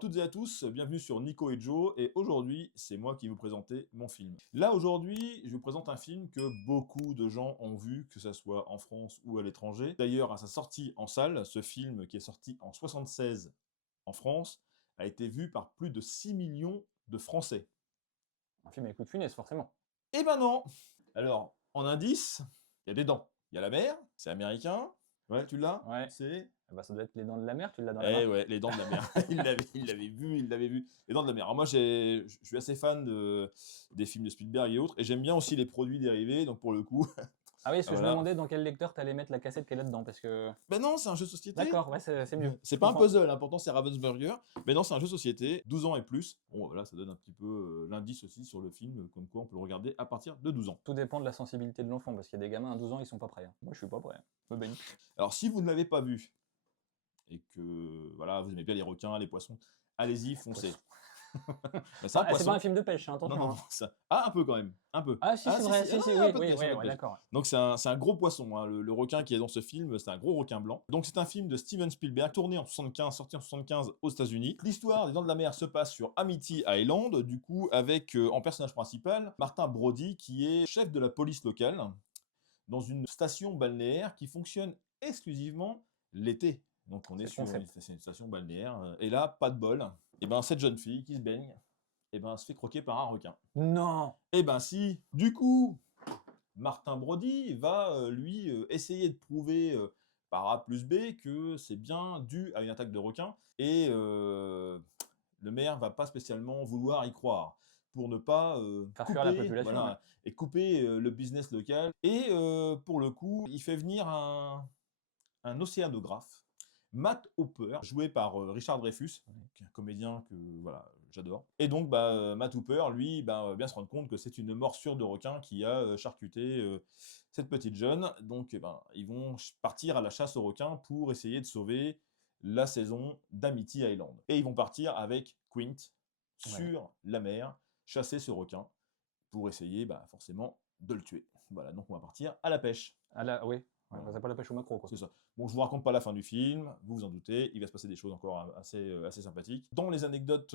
toutes et à tous, bienvenue sur Nico et Joe, et aujourd'hui, c'est moi qui vais vous présenter mon film. Là, aujourd'hui, je vous présente un film que beaucoup de gens ont vu, que ce soit en France ou à l'étranger. D'ailleurs, à sa sortie en salle, ce film qui est sorti en 76 en France, a été vu par plus de 6 millions de Français. Un film avec coup de funeste, forcément. Eh ben non! Alors, en indice, il y a des dents. Il y a la mer, c'est américain. Ouais, tu l'as? Ouais. C'est... Bah, ça doit être Les Dents de la Mer, tu l'as dans la Eh main? ouais, les dents de la mer. Il l'avait vu. Les dents de la mer. Alors moi, je suis assez fan des films de Spielberg et autres, et j'aime bien aussi les produits dérivés, donc pour le coup, Ah oui, parce que je me voilà. demandais dans quel lecteur t'allais mettre la cassette qu'elle est là-dedans, parce que... Ben non, c'est un jeu de société. D'accord, ouais, c'est mieux. C'est Je pas un comprends. puzzle, hein, pourtant c'est Ravensburger, mais non, c'est un jeu de société, 12 ans et plus. Bon, voilà, ça donne un petit peu l'indice aussi sur le film, comme quoi on peut le regarder à partir de 12 ans. Tout dépend de la sensibilité de l'enfant, parce qu'il y a des gamins à 12 ans, ils sont pas prêts. Hein. Moi, je suis pas prêt. Hein. Je me baigne. Alors, si vous ne l'avez pas vu, et que voilà, vous aimez bien les requins, les poissons, allez-y, foncez. Ben, c'est un Ah, c'est pas poisson. un film de pêche, hein, Non, attention. non, Hein. ça... Ah, un peu quand même, un peu. Ah, si, c'est vrai, si, ah, oui, un peu de oui, pêche, un peu de ouais, pêche. d'accord. Donc c'est un gros poisson, hein. Le requin qui est dans ce film, c'est un gros requin blanc. Donc c'est un film de Steven Spielberg, tourné en 75, sorti en 75 aux États-Unis. L'histoire des Dents de la Mer se passe sur Amity Island, du coup avec en personnage principal Martin Brody, qui est chef de la police locale dans une station balnéaire qui fonctionne exclusivement l'été. Donc on est sur une station balnéaire, et là, pas de bol. Et ben cette jeune fille qui se baigne, et ben se fait croquer par un requin. Non! Eh ben si. Du coup, Martin Brody va lui essayer de prouver par A plus B que c'est bien dû à une attaque de requin, et le maire va pas spécialement vouloir y croire pour ne pas Faire fuir la couper, population, ouais. voilà, et couper le business local. Et pour le coup, il fait venir un océanographe, Matt Hooper, joué par Richard Dreyfuss, un comédien que voilà, j'adore. Et donc Matt Hooper, lui, va bien se rendre compte que c'est une morsure de requin qui a charcuté cette petite jeune. Donc ils vont partir à la chasse aux requins pour essayer de sauver la saison d'Amity Island. Et ils vont partir avec Quint sur la mer, chasser ce requin pour essayer forcément de le tuer. Voilà, donc on va partir à la pêche. Ah là, oui. Ouais, Voilà. c'est pas la pêche au maquereau, quoi. C'est ça. Bon, je vous raconte pas la fin du film, vous vous en doutez, il va se passer des choses encore assez sympathiques. Dans les anecdotes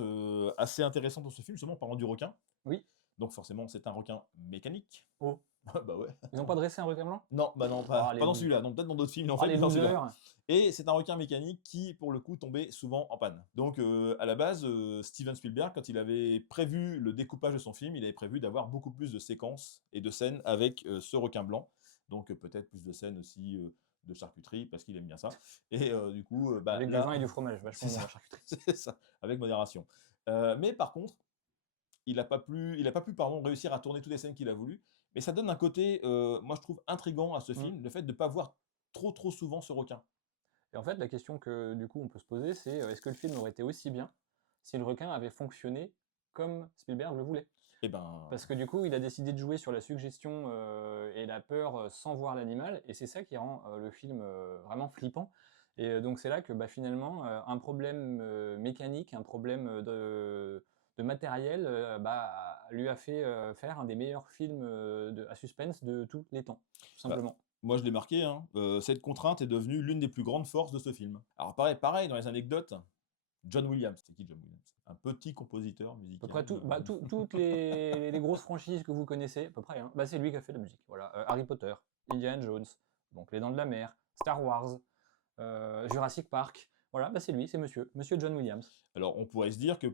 assez intéressantes dans ce film, justement, en parlant du requin. Oui. Donc forcément, c'est un requin mécanique. Oh. Bah ouais. Ils ont pas dressé un requin blanc? Non, bah non, pas dans celui-là. Donc peut-être dans d'autres films, en fait, les mais dans celui-là. losers. Et c'est un requin mécanique qui, pour le coup, tombait souvent en panne. Donc à la base, Steven Spielberg, quand il avait prévu le découpage de son film, il avait prévu d'avoir beaucoup plus de séquences et de scènes avec ce requin blanc. Donc peut-être plus de scènes aussi de charcuterie, parce qu'il aime bien ça. Et du coup... avec là, du vin et du fromage, vachement bon, la charcuterie. c'est ça, avec modération. Mais par contre, il n'a pas pu réussir à tourner toutes les scènes qu'il a voulu. Mais ça donne un côté, moi je trouve, intriguant à ce film, le fait de ne pas voir trop souvent ce requin. Et en fait, la question que du coup on peut se poser, c'est est-ce que le film aurait été aussi bien si le requin avait fonctionné comme Spielberg le voulait? Et ben... Parce que du coup, il a décidé de jouer sur la suggestion et la peur sans voir l'animal, et c'est ça qui rend le film vraiment flippant. Et donc c'est là que finalement, un problème mécanique, un problème de matériel, lui a fait faire un des meilleurs films à suspense de tous les temps, tout simplement. Moi, je l'ai marqué, hein. Cette contrainte est devenue l'une des plus grandes forces de ce film. Alors pareil, dans les anecdotes, John Williams. C'est qui John Williams? Un petit compositeur musicien. À peu près toutes les grosses franchises que vous connaissez, à peu près, hein, c'est lui qui a fait la musique. Voilà. Harry Potter, Indiana Jones, donc Les Dents de la Mer, Star Wars, Jurassic Park. Voilà, c'est lui, c'est monsieur John Williams. Alors, on pourrait se dire que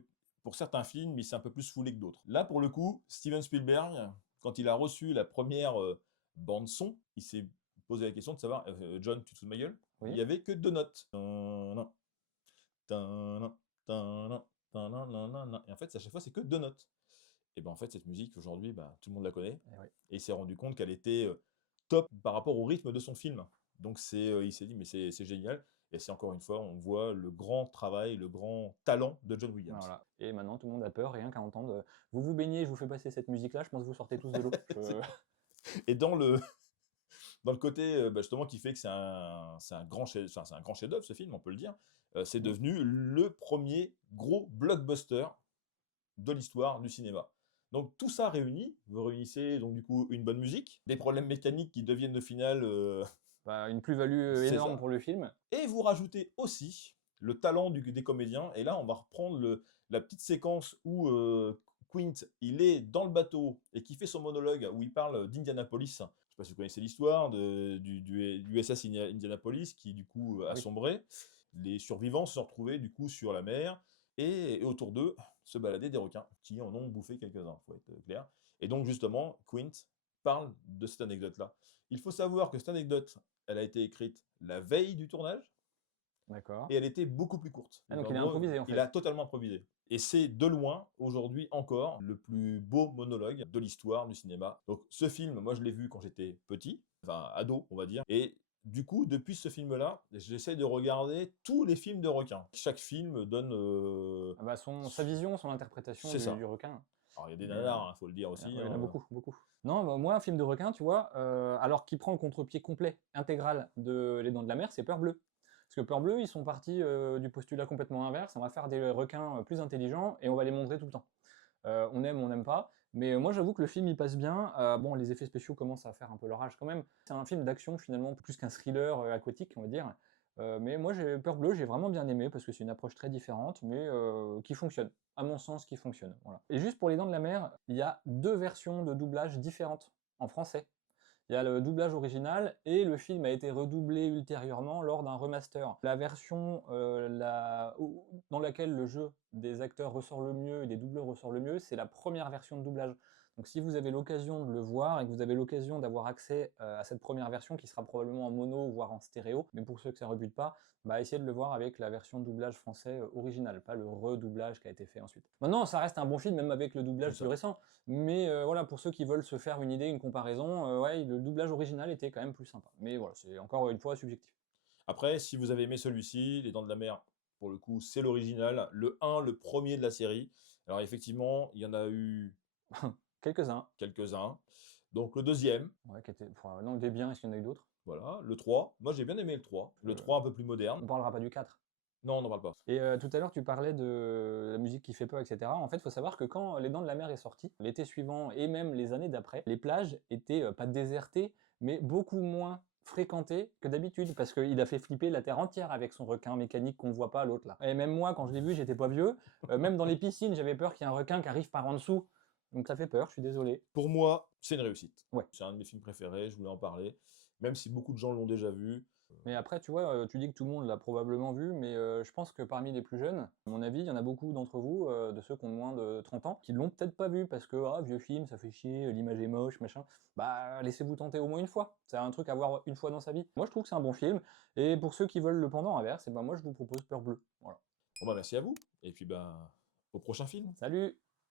pour certains films, il s'est un peu plus foulé que d'autres. Là, pour le coup, Steven Spielberg, quand il a reçu la première bande-son, il s'est posé la question de savoir, John, tu te fous de ma gueule? Oui. Il n'y avait que 2 notes. Et en fait, à chaque fois, c'est que 2 notes. Et en fait, cette musique, aujourd'hui, tout le monde la connaît. Et il s'est rendu compte qu'elle était top par rapport au rythme de son film. Donc il s'est dit, mais c'est génial. Et c'est encore une fois, on voit le grand travail, le grand talent de John Williams. Voilà. Et maintenant, tout le monde a peur, rien qu'à entendre vous vous baignez, je vous fais passer cette musique-là, je pense que vous sortez tous de l'eau. Et dans le côté justement qui fait que c'est un grand chef-d'œuvre, ce film, on peut le dire, c'est devenu le premier gros blockbuster de l'histoire du cinéma. Donc tout ça réuni, vous réunissez donc du coup une bonne musique, des problèmes mécaniques qui deviennent au final... une plus-value énorme pour le film. Et vous rajoutez aussi le talent des comédiens. Et là, on va reprendre la petite séquence où Quint, il est dans le bateau et qui fait son monologue où il parle d'Indianapolis. Je ne sais pas si vous connaissez l'histoire du SS Indianapolis qui, du coup, a Oui. sombré. Les survivants se sont retrouvés, du coup, sur la mer et autour d'eux se baladaient des requins qui en ont bouffé quelques-uns, il faut être clair. Et donc, justement, Quint parle de cette anecdote-là. Il faut savoir que cette anecdote, elle a été écrite la veille du tournage D'accord. et elle était beaucoup plus courte. Ah, donc En il a gros, improvisé en il fait. a totalement improvisé. Et c'est de loin, aujourd'hui encore, le plus beau monologue de l'histoire du cinéma. Donc ce film, moi je l'ai vu quand j'étais petit, enfin ado, on va dire. Et du coup, depuis ce film-là, j'essaie de regarder tous les films de requins. Chaque film donne... Ah bah, sa vision, son interprétation c'est du ça. requin. Alors il y a des Mais, nanars, il faut le dire il y aussi. il y en a beaucoup, beaucoup. Non, bah, moi, un film de requin, tu vois, alors qui prend le contre-pied complet, intégral de Les Dents de la Mer, c'est Peur bleue. Parce que Peur bleue, ils sont partis du postulat complètement inverse. On va faire des requins plus intelligents et on va les montrer tout le temps. On aime, on n'aime pas. Mais moi, j'avoue que le film, il passe bien. Bon, les effets spéciaux commencent à faire un peu leur âge quand même. C'est un film d'action, finalement, plus qu'un thriller aquatique, on va dire. Mais moi, Peur bleue, j'ai vraiment bien aimé parce que c'est une approche très différente, mais qui fonctionne. À mon sens, qui fonctionne. Voilà. Et juste pour Les Dents de la Mer, il y a 2 versions de doublage différentes en français. Il y a le doublage original et le film a été redoublé ultérieurement lors d'un remaster. La version dans laquelle le jeu des acteurs ressort le mieux et des doubleurs ressort le mieux, c'est la première version de doublage. Donc si vous avez l'occasion de le voir et que vous avez l'occasion d'avoir accès à cette première version qui sera probablement en mono voire en stéréo, mais pour ceux que ça ne rebute pas, bah essayez de le voir avec la version de doublage français original, pas le redoublage qui a été fait ensuite. Maintenant, ça reste un bon film même avec le doublage plus récent, mais voilà, pour ceux qui veulent se faire une idée, une comparaison, ouais, le doublage original était quand même plus sympa. Mais voilà, c'est encore une fois subjectif. Après, si vous avez aimé celui-ci, Les Dents de la Mer, pour le coup, c'est l'original. Le 1, le premier de la série. Alors effectivement, il y en a eu Quelques-uns. quelques-uns. Donc le deuxième, Ouais, qui étaient, enfin, non, des biens, est-ce qu'il y en a eu d'autres? voilà. Le 3, moi j'ai bien aimé le 3. Le Euh, 3 un peu plus moderne. On parlera pas du 4. Non, on n'en parle pas. Et tout à l'heure, tu parlais de la musique qui fait peur, etc. En fait, il faut savoir que quand Les Dents de la Mer est sorti, l'été suivant et même les années d'après, les plages étaient pas désertées, mais beaucoup moins fréquentées que d'habitude, parce qu'il a fait flipper la terre entière avec son requin mécanique qu'on voit pas, l'autre là. Et même moi, quand je l'ai vu, j'étais pas vieux. Même dans les piscines, j'avais peur qu'il y ait un requin qui arrive par en dessous. Donc ça fait peur, je suis désolé. Pour moi, c'est une réussite. Ouais. C'est un de mes films préférés, je voulais en parler. Même si beaucoup de gens l'ont déjà vu. Mais après, tu vois, tu dis que tout le monde l'a probablement vu, mais je pense que parmi les plus jeunes, à mon avis, il y en a beaucoup d'entre vous, de ceux qui ont moins de 30 ans, qui l'ont peut-être pas vu parce que ah, vieux film, ça fait chier, l'image est moche, machin. Bah, laissez-vous tenter au moins une fois. C'est un truc à voir une fois dans sa vie. Moi, je trouve que c'est un bon film. Et pour ceux qui veulent le pendant inverse, et ben moi, je vous propose Peur bleue. Voilà. Bon bah merci à vous. Et puis bah au prochain film. Salut!